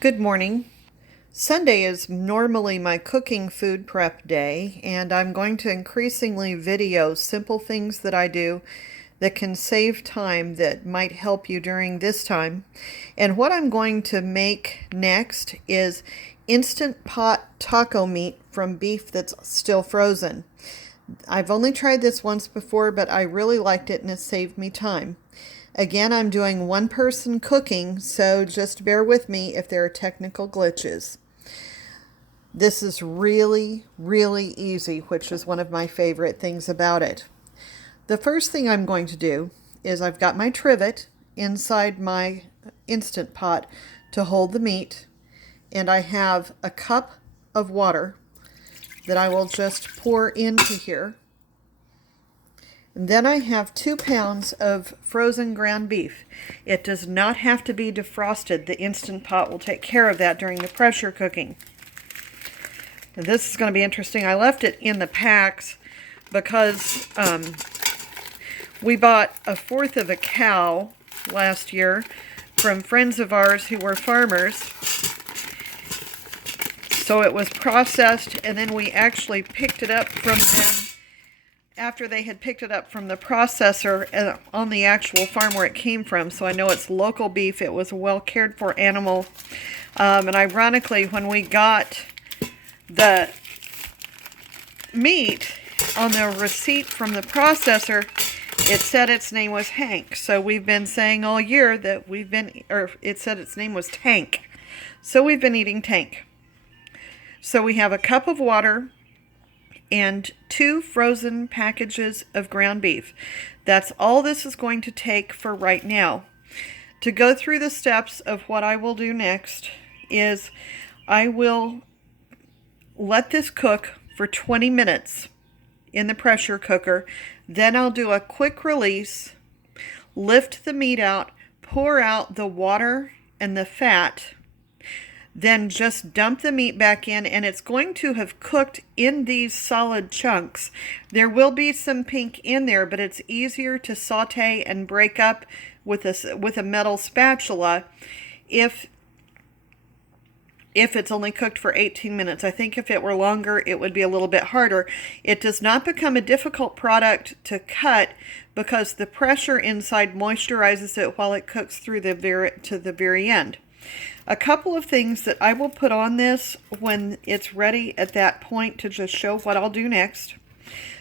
Good morning. Sunday is normally my cooking food prep day, and I'm going to increasingly video simple things that I do that can save time that might help you during this time. And what I'm going to make next is Instant Pot taco meat from beef that's still frozen. I've only tried this once before, but I really liked it and it saved me time. Again, I'm doing one person cooking, so just bear with me if there are technical glitches. This is really, really easy, which is one of my favorite things about it. The first thing I'm going to do is I've got my trivet inside my Instant Pot to hold the meat, and I have a cup of water that I will just pour into here. And then I have 2 pounds of frozen ground beef. It does not have to be defrosted. The Instant Pot will take care of that during the pressure cooking. And this is going to be interesting. I left it in the packs because we bought a fourth of a cow last year from friends of ours who were farmers. So it was processed, and then we actually picked it up from them after they had picked it up from the processor on the actual farm where it came from. So I know it's local beef. It was a well cared for animal. And ironically, when we got the meat on the receipt from the processor, it said its name was Hank. So we've been saying all year that it said its name was Tank. So we've been eating Tank. So we have a cup of water and 2 frozen packages of ground beef. That's all this is going to take for right now. To go through the steps of what I will do next is I will let this cook for 20 minutes in the pressure cooker. Then I'll do a quick release, lift the meat out, pour out the water and the fat, then just dump the meat back in, and it's going to have cooked in these solid chunks. There will be some pink in there, but it's easier to saute and break up with a metal spatula if it's only cooked for 18 minutes. I think if it were longer, it would be a little bit harder. It does not become a difficult product to cut because the pressure inside moisturizes it while it cooks through to the very end. A couple of things that I will put on this when it's ready at that point to just show what I'll do next.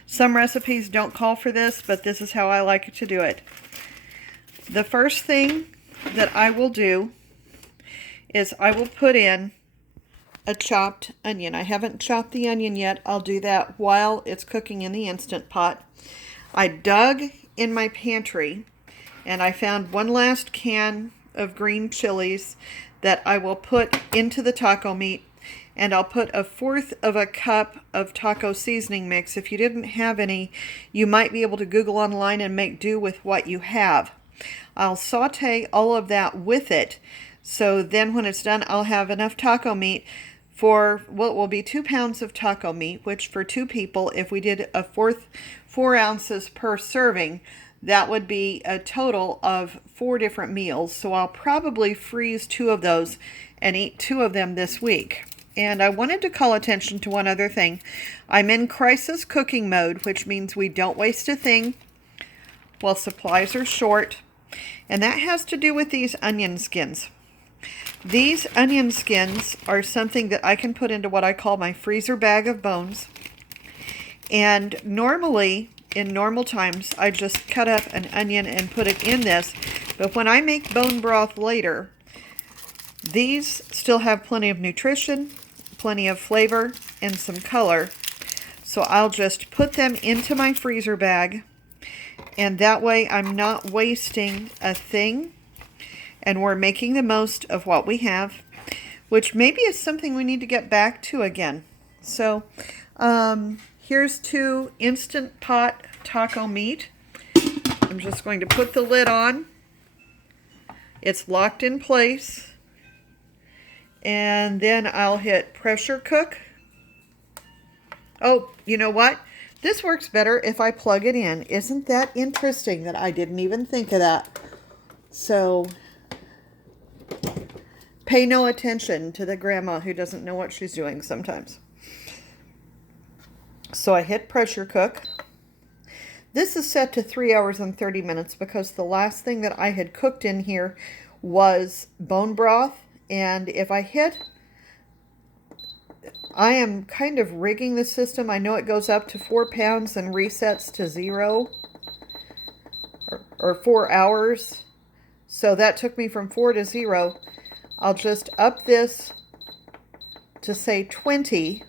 Some recipes don't call for this, but this is how I like to do it. The first thing that I will do is I will put in a chopped onion. I haven't chopped the onion yet. I'll do that while it's cooking in the Instant Pot. I dug in my pantry and I found one last can of green chilies that I will put into the taco meat, and I'll put a fourth of a cup of taco seasoning mix. If you didn't have any, you might be able to Google online and make do with what you have. I'll saute all of that with it, so then when it's done, I'll have enough taco meat for what will be 2 pounds of taco meat, which for 2 people, if we did 4 ounces per serving, that would be a total of 4 different meals. So I'll probably freeze 2 of those and eat 2 of them this week. And I wanted to call attention to one other thing. I'm in crisis cooking mode, which means we don't waste a thing while supplies are short. And that has to do with these onion skins. These onion skins are something that I can put into what I call my freezer bag of bones. And normally, in normal times, I just cut up an onion and put it in this. But when I make bone broth later, these still have plenty of nutrition, plenty of flavor, and some color. So I'll just put them into my freezer bag, and that way I'm not wasting a thing, and we're making the most of what we have, which maybe is something we need to get back to again. So, here's 2 Instant Pot taco meat. I'm just going to put the lid on. It's locked in place. And then I'll hit pressure cook. Oh, you know what? This works better if I plug it in. Isn't that interesting that I didn't even think of that? So Pay no attention to the grandma who doesn't know what she's doing sometimes. So I hit pressure cook. This is set to 3 hours and 30 minutes because the last thing that I had cooked in here was bone broth. And if I hit, I am kind of rigging the system. I know it goes up to 4 pounds and resets to 0 or 4 hours. So that took me from 4 to 0. I'll just up this to say 20.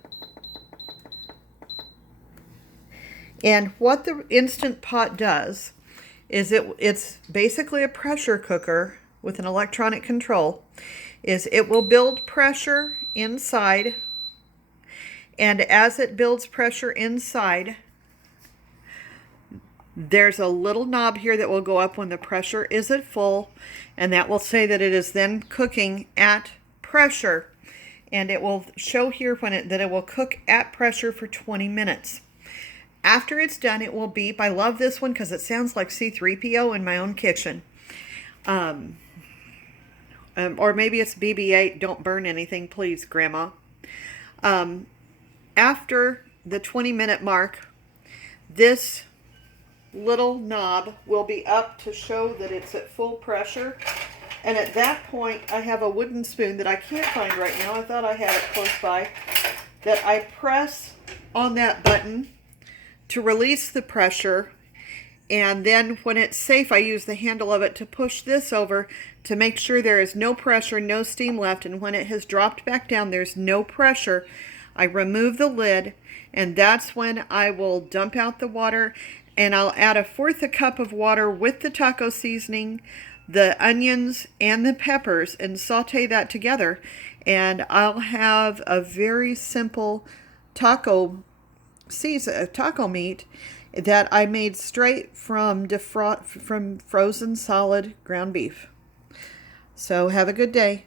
And what the Instant Pot does is it's basically a pressure cooker with an electronic control. Is it will build pressure inside, and as it builds pressure inside, there's a little knob here that will go up when the pressure is at full, and that will say that it is then cooking at pressure, and it will show here that it will cook at pressure for 20 minutes. After it's done, it will beep. I love this one because it sounds like C-3PO in my own kitchen. Or maybe it's BB-8. Don't burn anything, please, Grandma. After the 20-minute mark, this little knob will be up to show that it's at full pressure. And at that point, I have a wooden spoon that I can't find right now. I thought I had it close by. That I press on that button to release the pressure, and then when it's safe, I use the handle of it to push this over to make sure there is no pressure, no steam left, and when it has dropped back down, there's no pressure, I remove the lid, and that's when I will dump out the water, and I'll add 1/4 cup of water with the taco seasoning, the onions, and the peppers, and saute that together, and I'll have a very simple taco meat that I made straight from frozen solid ground beef. So have a good day.